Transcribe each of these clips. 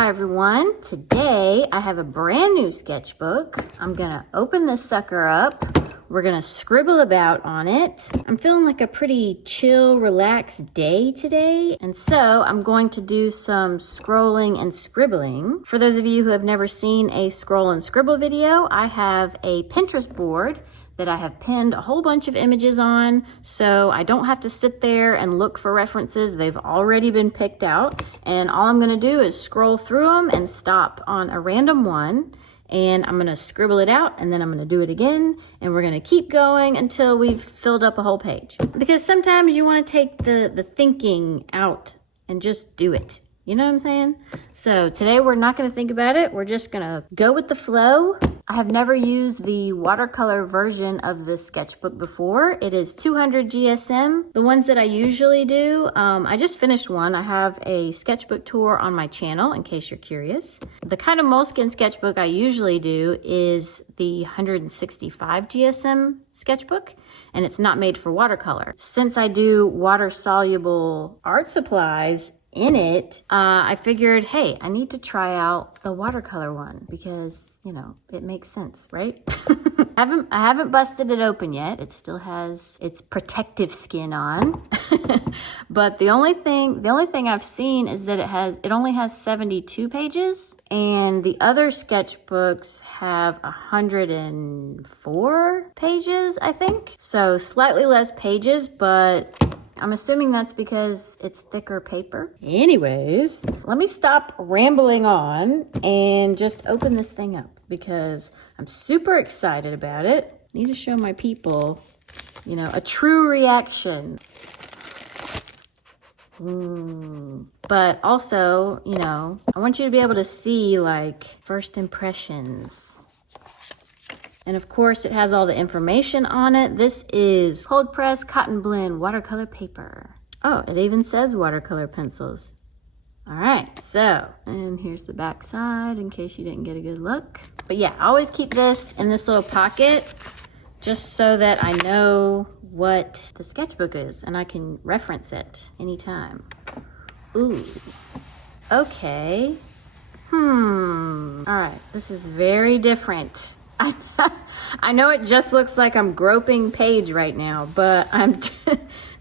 Hi everyone, today I have a brand new sketchbook. I'm gonna open this sucker up. We're gonna scribble about on it. I'm feeling like a pretty chill, relaxed day today. And so I'm going to do some scrolling and scribbling. For those of you who have never seen a scroll and scribble video, I have a Pinterest board that I have pinned a whole bunch of images on, so I don't have to sit there and look for references. They've already been picked out, and all I'm gonna do is scroll through them and stop on a random one, and I'm gonna scribble it out, and then I'm gonna do it again, and we're gonna keep going until we've filled up a whole page. Because sometimes you wanna take the thinking out and just do it. You know what I'm saying? So today we're not gonna think about it. We're just gonna go with the flow. I have never used the watercolor version of this sketchbook before. It is 200 GSM. The ones that I usually do, I just finished one. I have a sketchbook tour on my channel in case you're curious. The kind of Moleskine sketchbook I usually do is the 165 GSM sketchbook, and it's not made for watercolor. Since I do water-soluble art supplies in it, I figured, hey, I need to try out the watercolor one because, you know, it makes sense, right? I haven't busted it open yet. It still has its protective skin on. But the only thing I've seen is that it only has 72 pages, and the other sketchbooks have 104 pages, I think. So slightly less pages, but I'm assuming that's because it's thicker paper. Anyways, let me stop rambling on and just open this thing up because I'm super excited about it. I need to show my people, you know, a true reaction. But also, you know, I want you to be able to see like first impressions. And of course, it has all the information on it. This is cold press cotton blend watercolor paper. Oh, it even says watercolor pencils. All right, so, and here's the back side in case you didn't get a good look. But yeah, I always keep this in this little pocket just so that I know what the sketchbook is and I can reference it anytime. Ooh, okay. All right, this is very different. I know it just looks like I'm groping page right now, but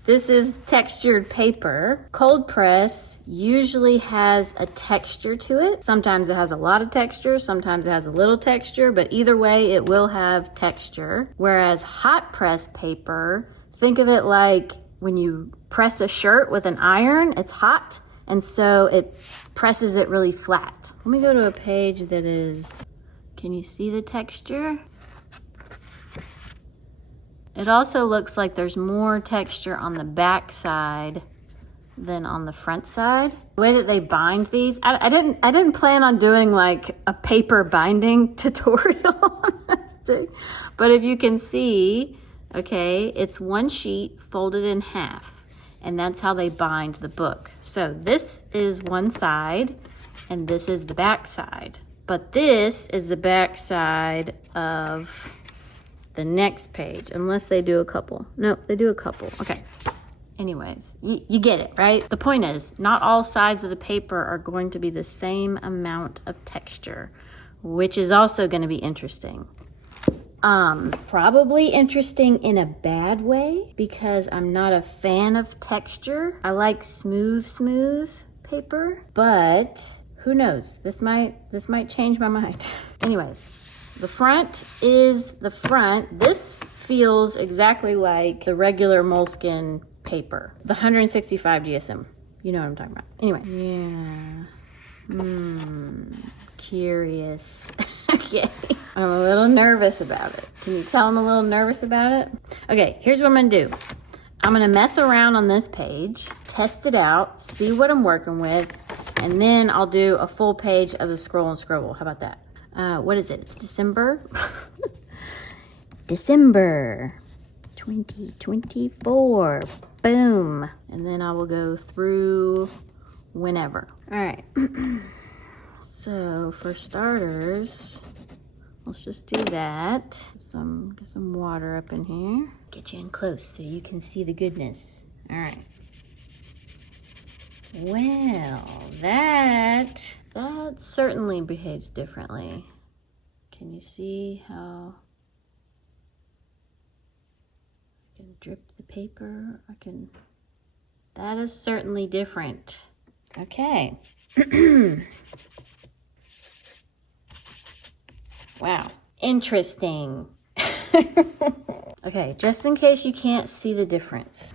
this is textured paper. Cold press usually has a texture to it. Sometimes it has a lot of texture, sometimes it has a little texture, but either way it will have texture. Whereas hot press paper, think of it like when you press a shirt with an iron, it's hot, and so it presses it really flat. Let me go to a page that is, can you see the texture? It also looks like there's more texture on the back side than on the front side. The way that they bind these, I didn't plan on doing like a paper binding tutorial on this thing. But if you can see, okay, it's one sheet folded in half, and that's how they bind the book. So this is one side, and this is the back side. But this is the back side of the next page, unless they do a couple. No, they do a couple. Okay. Anyways, you get it, right? The point is, not all sides of the paper are going to be the same amount of texture, which is also going to be interesting. Probably interesting in a bad way because I'm not a fan of texture. I like smooth paper, but who knows? This might change my mind. Anyways, the front is the front. This feels exactly like the regular Moleskine paper, the 165 GSM. You know what I'm talking about. Anyway, yeah. Curious. Okay. I'm a little nervous about it. Can you tell I'm a little nervous about it? Okay, here's what I'm gonna do. I'm gonna mess around on this page, test it out, see what I'm working with, and then I'll do a full page of the scroll and scribble. How about that? What is it? It's December. December 2024. Boom. And then I will go through whenever. All right. So for starters, let's just do that. Get some water up in here. Get you in close so you can see the goodness. All right. Well, that That certainly behaves differently. Can you see how I can drip the paper? That is certainly different. Okay. Wow, interesting. Okay, just in case you can't see the difference,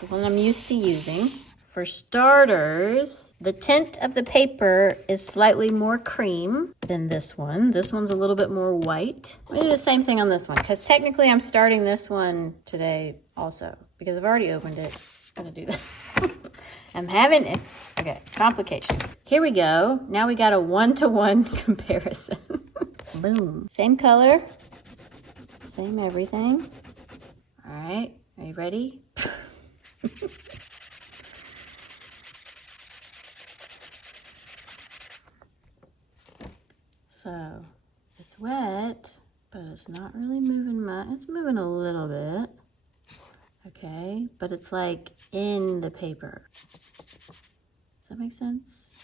the one I'm used to using, for starters, the tint of the paper is slightly more cream than this one. This one's a little bit more white. I'm gonna do the same thing on this one, because technically I'm starting this one today also, because I've already opened it. I'm gonna do that. I'm having it. Okay, complications. Here we go. Now we got a 1-to-1 comparison. Boom. Same color, same everything. All right, are you ready? So it's wet, but it's not really moving much. It's moving a little bit. Okay, but it's like in the paper. Does that make sense?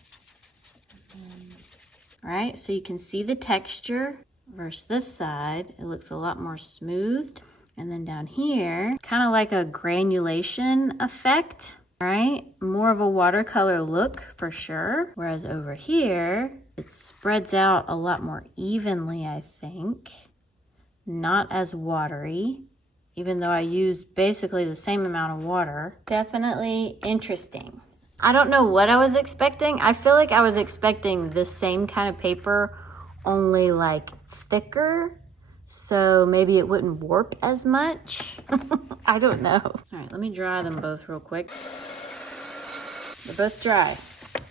All right, so you can see the texture versus this side. It looks a lot more smoothed. And then down here, kind of like a granulation effect, right? More of a watercolor look for sure. Whereas over here, it spreads out a lot more evenly, I think. Not as watery, even though I used basically the same amount of water. Definitely interesting. I don't know what I was expecting. I feel like I was expecting the same kind of paper, only like thicker. So maybe it wouldn't warp as much. I don't know. All right, let me dry them both real quick. They're both dry.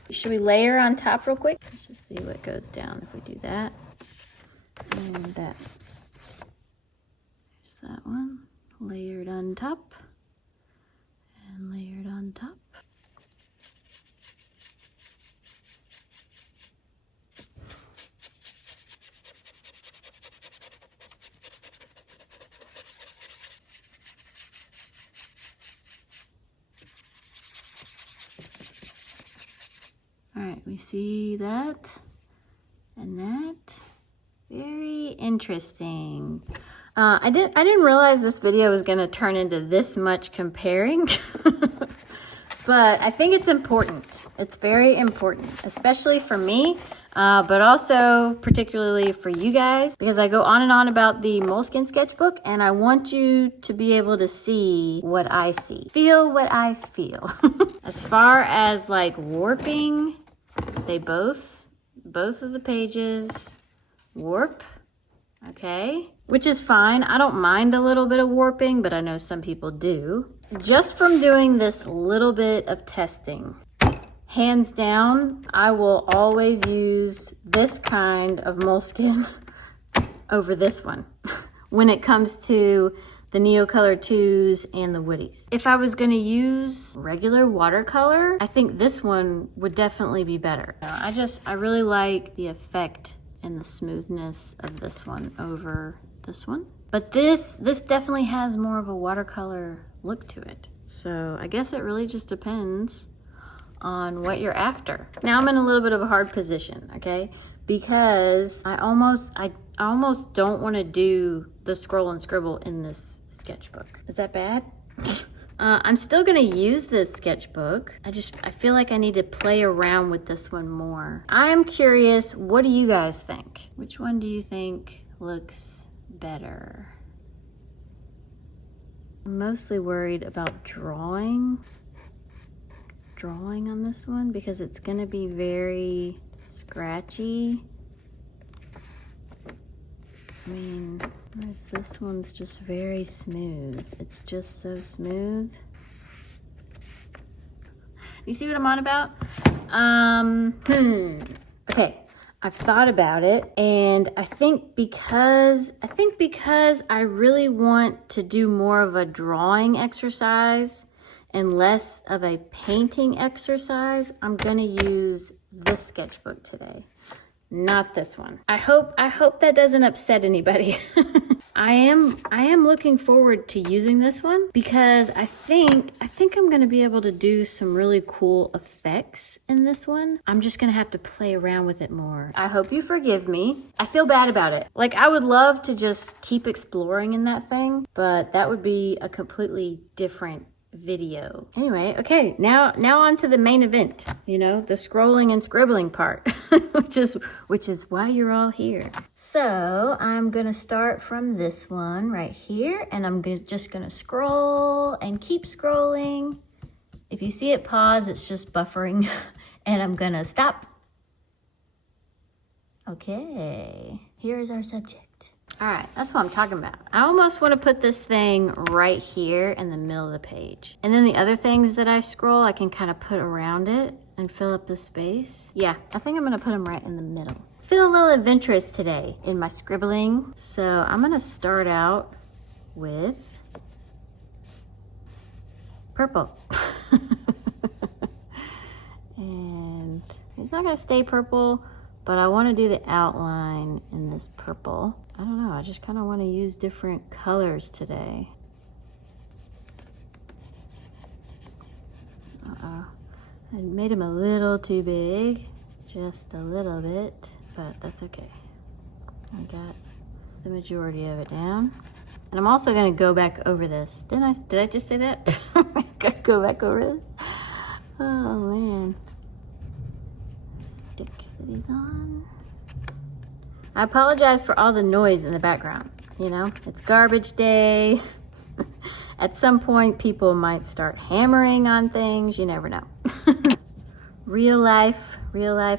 Should we layer on top real quick? Let's just see what goes down if we do that. And that. There's that one. Layered on top. And layered on top. All right, we see that and that. Very interesting. I didn't realize this video was going to turn into this much comparing, but I think it's important. It's very important, especially for me, but also particularly for you guys, because I go on and on about the Moleskine sketchbook, and I want you to be able to see what I see, feel what I feel. As far as like warping, they both of the pages warp, okay? Which is fine. I don't mind a little bit of warping, but I know some people do. Just from doing this little bit of testing, hands down, I will always use this kind of Moleskine over this one when it comes to the Neocolor IIs and the Woodys. If I was gonna use regular watercolor, I think this one would definitely be better. I really like the effect and the smoothness of this one over this one. But this definitely has more of a watercolor look to it. So I guess it really just depends on what you're after. Now I'm in a little bit of a hard position, okay? Because I almost don't want to do the scroll and scribble in this sketchbook. Is that bad? I'm still gonna use this sketchbook. I feel like I need to play around with this one more. I'm curious, what do you guys think? Which one do you think looks better? I'm mostly worried about drawing on this one because it's gonna be very scratchy. I mean, this one's just very smooth. It's just so smooth. You see what I'm on about? Okay, I've thought about it, and I think because I really want to do more of a drawing exercise and less of a painting exercise, I'm gonna use this sketchbook today. Not this one. I hope that doesn't upset anybody. I am looking forward to using this one because I think I'm gonna be able to do some really cool effects in this one. I'm just gonna have to play around with it more. I hope you forgive me. I feel bad about it. Like, I would love to just keep exploring in that thing, but that would be a completely different video. Anyway, okay, now on to the main event, you know, the scrolling and scribbling part, which is why you're all here. So I'm gonna start from this one right here, and I'm just gonna scroll and keep scrolling. If you see it pause, it's just buffering, and I'm gonna stop. Okay, here is our subject. All right, that's what I'm talking about. I almost want to put this thing right here in the middle of the page. And then the other things that I scroll, I can kind of put around it and fill up the space. Yeah, I think I'm gonna put them right in the middle. Feeling a little adventurous today in my scribbling. So I'm gonna start out with purple. And it's not gonna stay purple, but I want to do the outline in this purple. I don't know, I just kind of want to use different colors today. I made them a little too big, just a little bit, but that's okay. I got the majority of it down. And I'm also going to go back over this. Did I just say that? Gotta go back over this. Oh man. Stick these on. I apologize for all the noise in the background. You know, it's garbage day. At some point, people might start hammering on things. You never know. Real life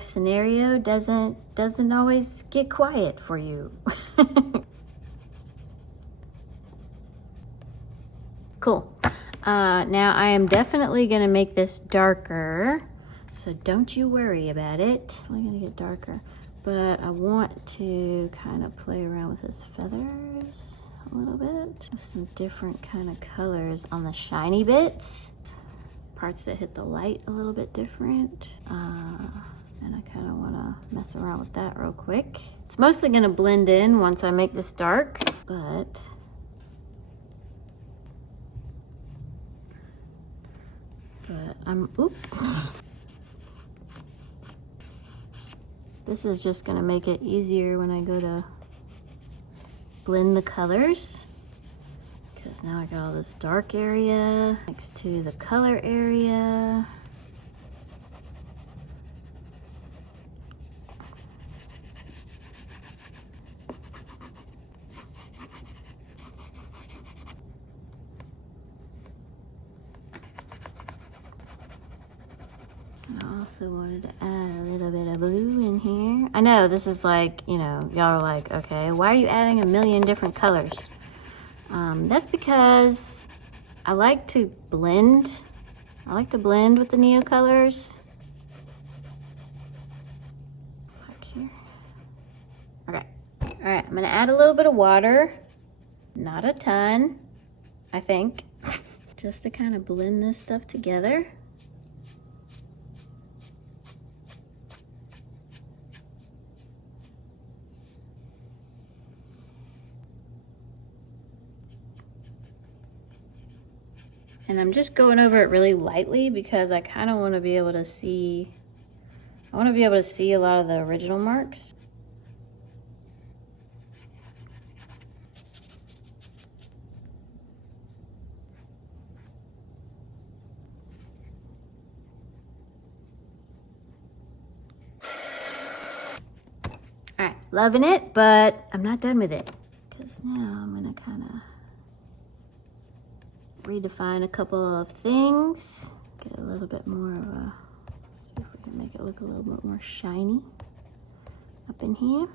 scenario doesn't always get quiet for you. Cool. Now I am definitely gonna make this darker, so don't you worry about it. We're gonna get darker. But I want to kind of play around with his feathers a little bit. Some different kind of colors on the shiny bits. Parts that hit the light a little bit different. And I kind of want to mess around with that real quick. It's mostly going to blend in once I make this dark, but oops. This is just gonna make it easier when I go to blend the colors, because now I got all this dark area next to the color area. I also wanted to add a little bit of blue in here. I know this is like, you know, y'all are like, okay, why are you adding a million different colors? That's because I like to blend. I like to blend with the Neocolors. Back here. Okay. All right, I'm gonna add a little bit of water. Not a ton, I think. Just to kind of blend this stuff together. And I'm just going over it really lightly because I kind of want to be able to see, I want to be able to see a lot of the original marks. All right, loving it, but I'm not done with it because now I'm gonna kind of redefine a couple of things, get a little bit more of a, see if we can make it look a little bit more shiny up in here.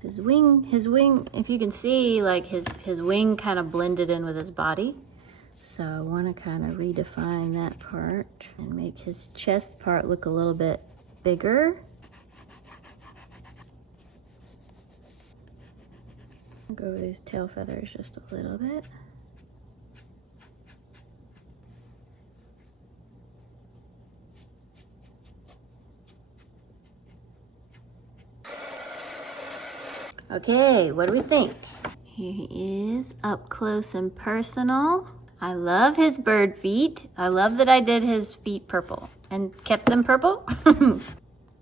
His wing, if you can see, like his wing kind of blended in with his body. So I want to kind of redefine that part and make his chest part look a little bit bigger. Go over these tail feathers just a little bit. Okay, what do we think? Here he is, up close and personal. I love his bird feet. I love that I did his feet purple and kept them purple.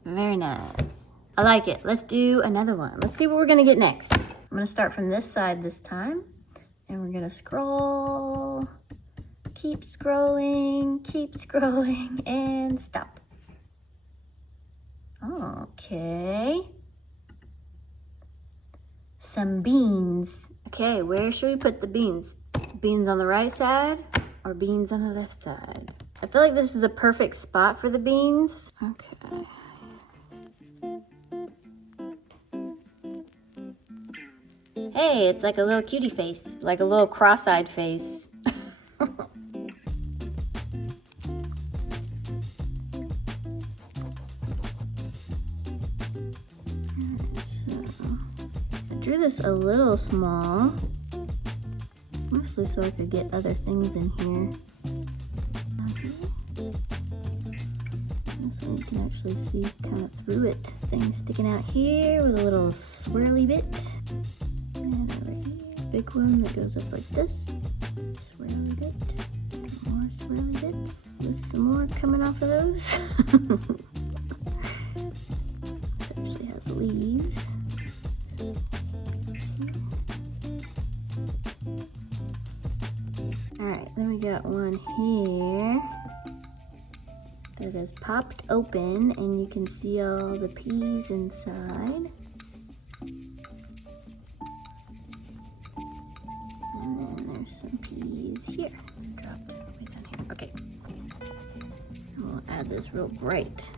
Very nice. I like it. Let's do another one. Let's see what we're gonna get next. I'm gonna start from this side this time, and we're gonna scroll. Keep scrolling, and stop. Okay. Some beans. Okay, where should we put the beans? Beans on the right side or beans on the left side? I feel like this is the perfect spot for the beans. Okay. Hey, it's like a little cutie face, like a little cross-eyed face. Drew this a little small, mostly so I could get other things in here. So you can actually see kind of through it. Thing sticking out here with a little swirly bit. And over here, big one that goes up like this. Swirly bit. Some more swirly bits with some more coming off of those. This actually has leaves. Alright, then we got one here that is popped open and you can see all the peas inside. And then there's some peas here. Dropped way down here. Okay. And we'll add this real bright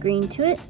green to it.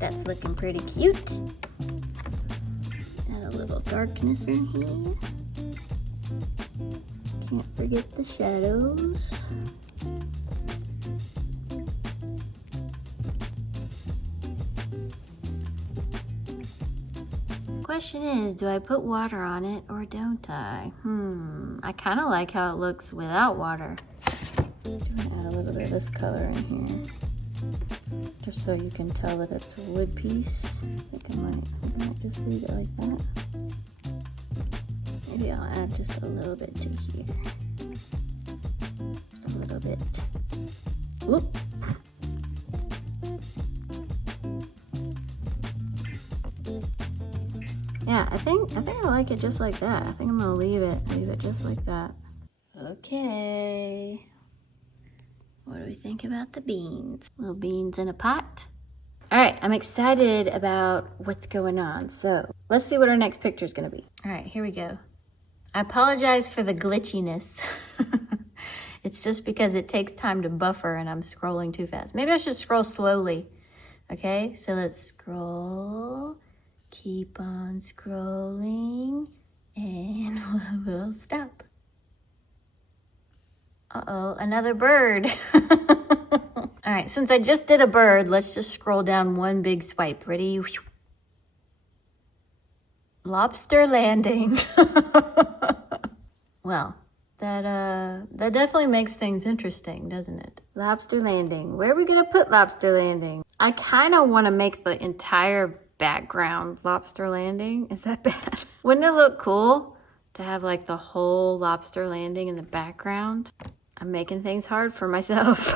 That's looking pretty cute. Add a little darkness in here. Can't forget the shadows. Question is, do I put water on it or don't I? I kind of like how it looks without water. I'm gonna add a little bit of this color in here, just so you can tell that it's a wood piece. I think I might just leave it like that. Maybe I'll add just a little bit to here. Just a little bit. Whoop. Yeah, I think I like it just like that. I think I'm gonna leave it just like that. Okay. What do we think about the beans? Little beans in a pot. All right, I'm excited about what's going on. So let's see what our next picture is gonna be. All right, here we go. I apologize for the glitchiness. It's just because it takes time to buffer and I'm scrolling too fast. Maybe I should scroll slowly. Okay, so let's scroll. Keep on scrolling and we'll stop. Uh-oh, another bird. All right, since I just did a bird, let's just scroll down one big swipe. Ready? Lobster landing. Well, that definitely makes things interesting, doesn't it? Lobster landing. Where are we gonna put lobster landing? I kind of want to make the entire background lobster landing. Is that bad? Wouldn't it look cool to have like the whole lobster landing in the background? I'm making things hard for myself.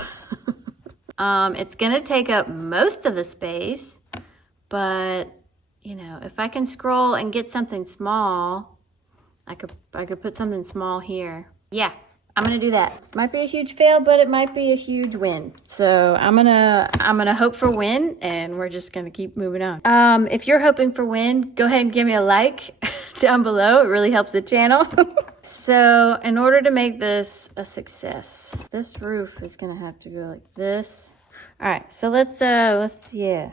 It's gonna take up most of the space, but you know, if I can scroll and get something small, I could put something small here. Yeah, I'm gonna do that. This might be a huge fail, but it might be a huge win. So I'm gonna hope for win, and we're just gonna keep moving on. If you're hoping for win, go ahead and give me a like down below. It really helps the channel. So in order to make this a success, this roof is gonna have to go like this. All right, so yeah.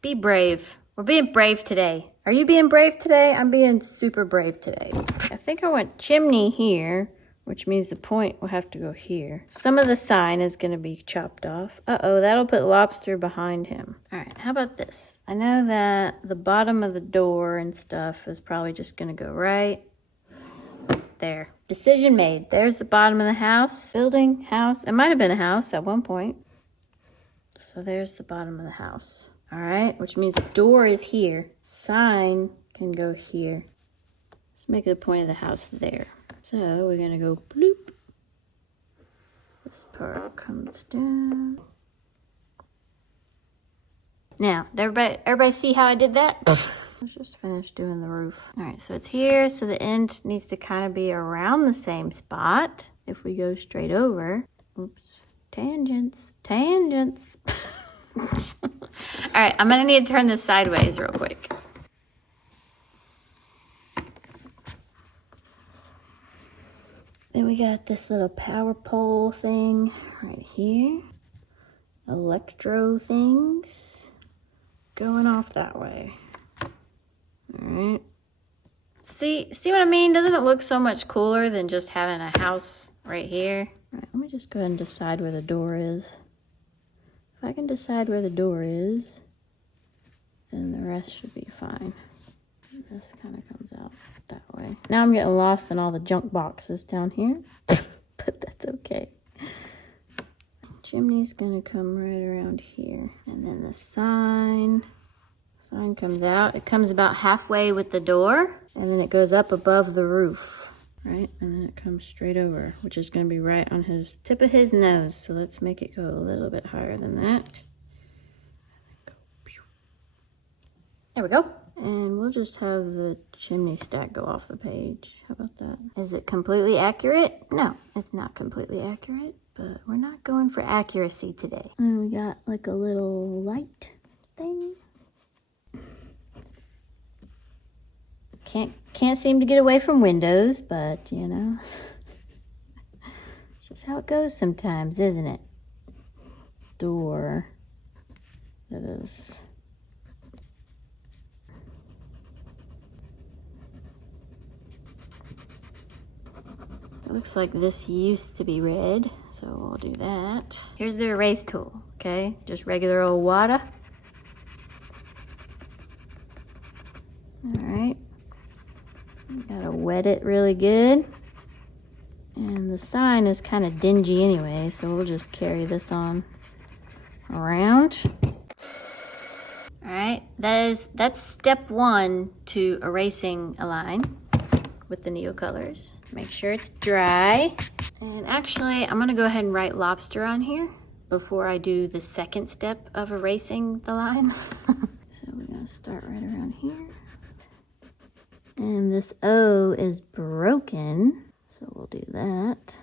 Be brave. We're being brave today. Are you being brave today? I'm being super brave today. I think I want chimney here, which means the point will have to go here. Some of the sign is gonna be chopped off. Uh-oh, that'll put lobster behind him. All right, how about this? I know that the bottom of the door and stuff is probably just gonna go right there. Decision made. There's the bottom of the house. Building, house. It might have been a house at one point. So there's the bottom of the house. All right, which means door is here. Sign can go here. Let's make the point of the house there. So we're gonna go bloop. This part comes down. Now, did everybody see how I did that? Let's just finish doing the roof. All right, so it's here. So the end needs to kind of be around the same spot. If we go straight over, oops, tangents. All right, I'm gonna need to turn this sideways real quick. Then we got this little power pole thing right here. Electro things going off that way. All right. See what I mean? Doesn't it look so much cooler than just having a house right here? All right, let me just go ahead and decide where the door is. If I can decide where the door is, then the rest should be fine. This kind of comes out that way. Now I'm getting lost in all the junk boxes down here, but that's okay. Chimney's gonna come right around here. And then the sign comes out. It comes about halfway with the door, and then it goes up above the roof, right? And then it comes straight over, which is gonna be right on his tip of his nose. So let's make it go a little bit higher than that. There we go. And we'll just have the chimney stack go off the page. How about that? Is it completely accurate? No, it's not completely accurate, but we're not going for accuracy today. And we got like a little light thing. Can't seem to get away from windows, but you know, it's just how it goes sometimes, isn't it? Door. That is. It looks like this used to be red, so we'll do that. Here's the erase tool, okay? Just regular old water. All right. Gotta wet it really good. And the sign is kind of dingy anyway, so we'll just carry this on around. All right, that's step one to erasing a line with the Neocolors. Make sure it's dry. And actually, I'm gonna go ahead and write lobster on here before I do the second step of erasing the line. So we're gonna start right around here. And this O is broken, so we'll do that.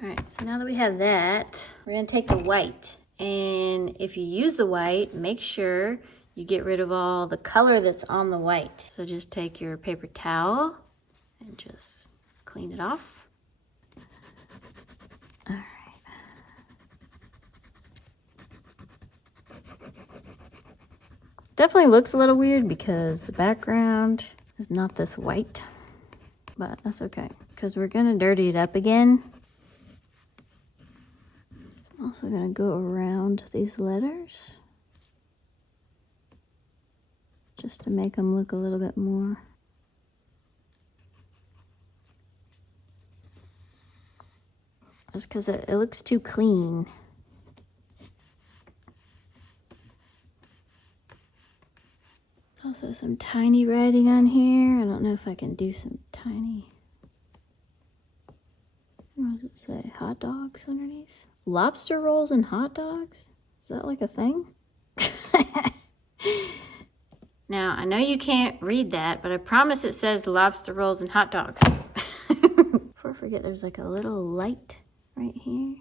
All right, so now that we have that, we're gonna take the white. And if you use the white, make sure you get rid of all the color that's on the white. So just take your paper towel and just clean it off. All right. Definitely looks a little weird because the background is not this white, but that's okay because we're gonna dirty it up again. I'm also gonna go around these letters just to make them look a little bit more. Just because it looks too clean. Also some tiny writing on here. I don't know if I can do some tiny. What does it say? Hot dogs underneath? Lobster rolls and hot dogs? Is that like a thing? Now, I know you can't read that, but I promise it says lobster rolls and hot dogs. Before I forget, there's like a little light right here.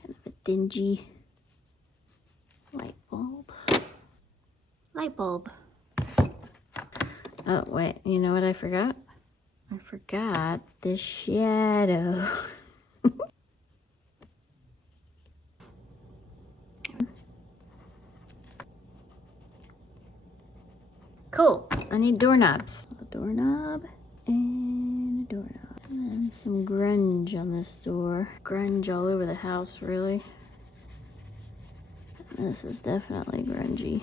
Kind of a dingy light bulb. Oh, wait, you know what I forgot? I forgot the shadow. Cool, I need doorknobs. A doorknob and a doorknob. And some grunge on this door. Grunge all over the house, really. This is definitely grungy.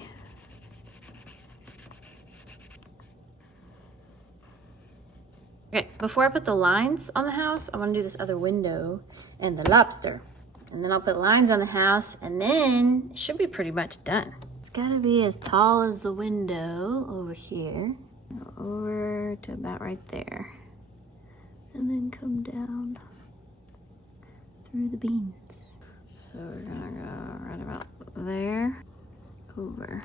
Okay, before I put the lines on the house, I want to do this other window and the lobster. And then I'll put lines on the house, and then it should be pretty much done. It's gotta be as tall as the window over here. Over to about right there. And then come down through the beans. So we're gonna go right about there, over.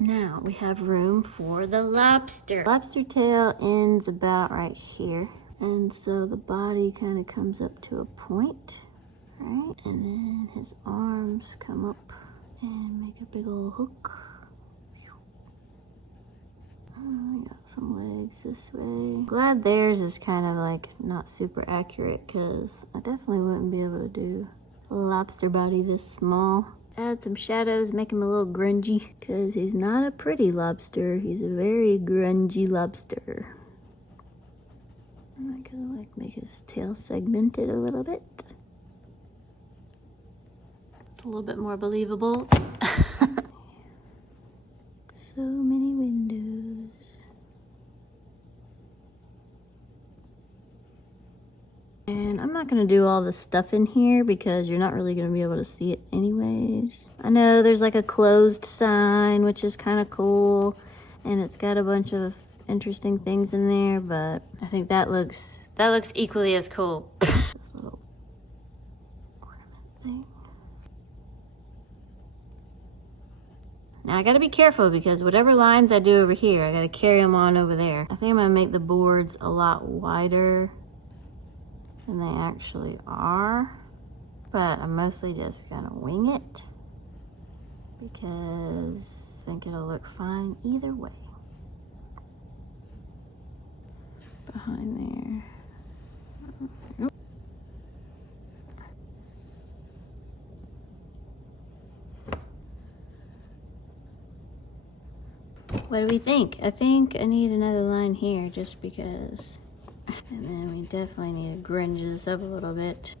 Now we have room for the lobster. Lobster tail ends about right here. And so the body kind of comes up to a point, right? And then his arms come up and make a big old hook. I got some legs this way. Glad theirs is kind of like not super accurate, because I definitely wouldn't be able to do a lobster body this small. Add some shadows, make him a little grungy, because he's not a pretty lobster. He's a very grungy lobster. I might kind of like make his tail segmented a little bit. It's a little bit more believable. So many windows. And I'm not gonna do all the stuff in here because you're not really gonna be able to see it anyways. I know there's like a closed sign, which is kind of cool, and it's got a bunch of interesting things in there, but I think that looks equally as cool. This little ornament thing. Now I gotta be careful because whatever lines I do over here, I gotta carry them on over there. I think I'm gonna make the boards a lot wider than they actually are, but I'm mostly just gonna wing it because I think it'll look fine either way. Behind there. Nope. What do we think? I think I need another line here just because. And then we definitely need to grunge this up a little bit.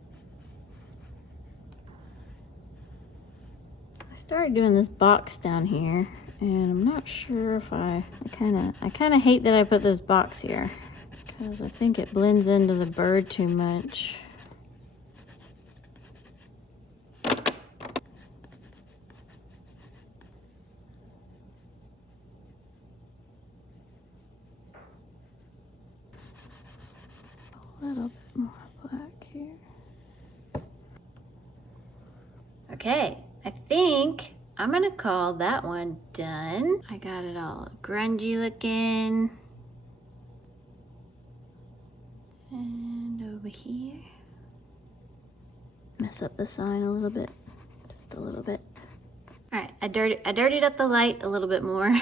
I started doing this box down here, and I'm not sure if I kind of hate that I put this box here because I think it blends into the bird too much. A little bit more black here. Okay, I think I'm gonna call that one done. I got it all grungy looking. And over here. Mess up the sign a little bit, just a little bit. All right, I dirtied up the light a little bit more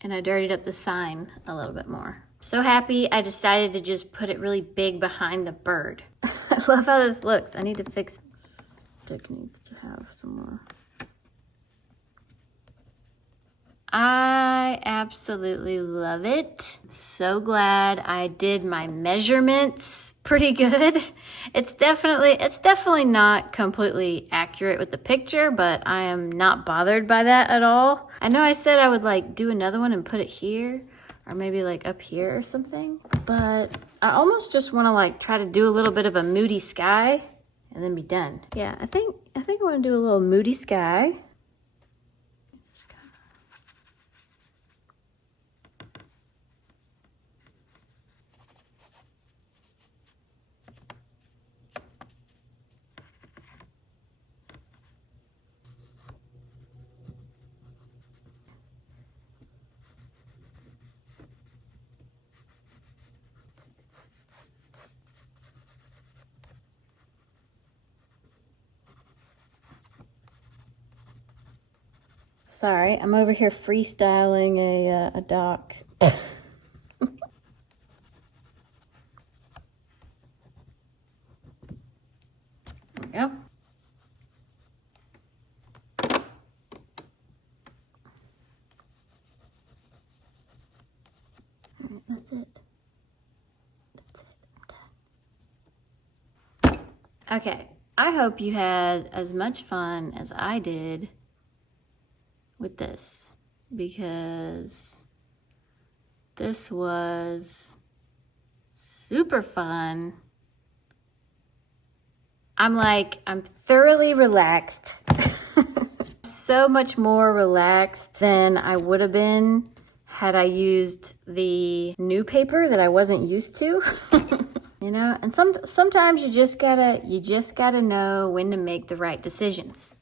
and I dirtied up the sign a little bit more. So happy I decided to just put it really big behind the bird. I love how this looks. I need to fix this. Stick needs to have some more. I absolutely love it. So glad I did my measurements pretty good. It's definitely not completely accurate with the picture, but I am not bothered by that at all. I know I said I would like do another one and put it here, or maybe like up here or something, but I almost just want to like try to do a little bit of a moody sky and then be done. Yeah, I think I want to do a little moody sky. Sorry, I'm over here freestyling a dock. There we go. That's it. I'm done. Okay, I hope you had as much fun as I did with this, because this was super fun. I'm thoroughly relaxed. So much more relaxed than I would have been had I used the new paper that I wasn't used to. You know, and sometimes you just gotta know when to make the right decisions.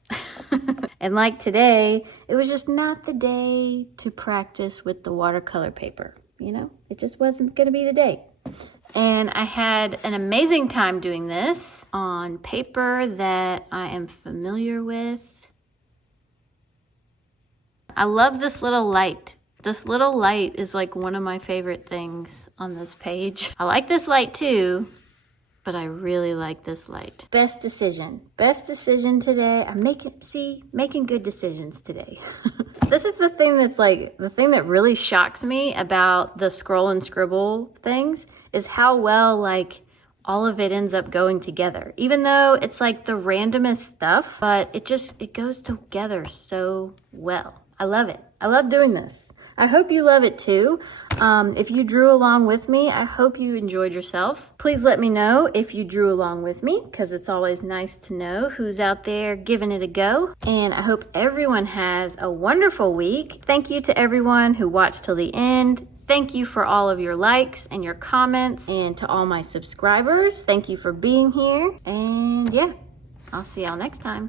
And like today, it was just not the day to practice with the watercolor paper. You know, it just wasn't gonna be the day. And I had an amazing time doing this on paper that I am familiar with. I love this little light. This little light is like one of my favorite things on this page. I like this light too, but I really like this light. Best decision today. I'm making good decisions today. This is the thing that really shocks me about the scroll and scribble things, is how well like all of it ends up going together. Even though it's like the randomest stuff, but it goes together so well. I love it. I love doing this. I hope you love it too. If you drew along with me, I hope you enjoyed yourself. Please let me know if you drew along with me, because it's always nice to know who's out there giving it a go. And I hope everyone has a wonderful week. Thank you to everyone who watched till the end. Thank you for all of your likes and your comments, and to all my subscribers, thank you for being here. And yeah, I'll see y'all next time.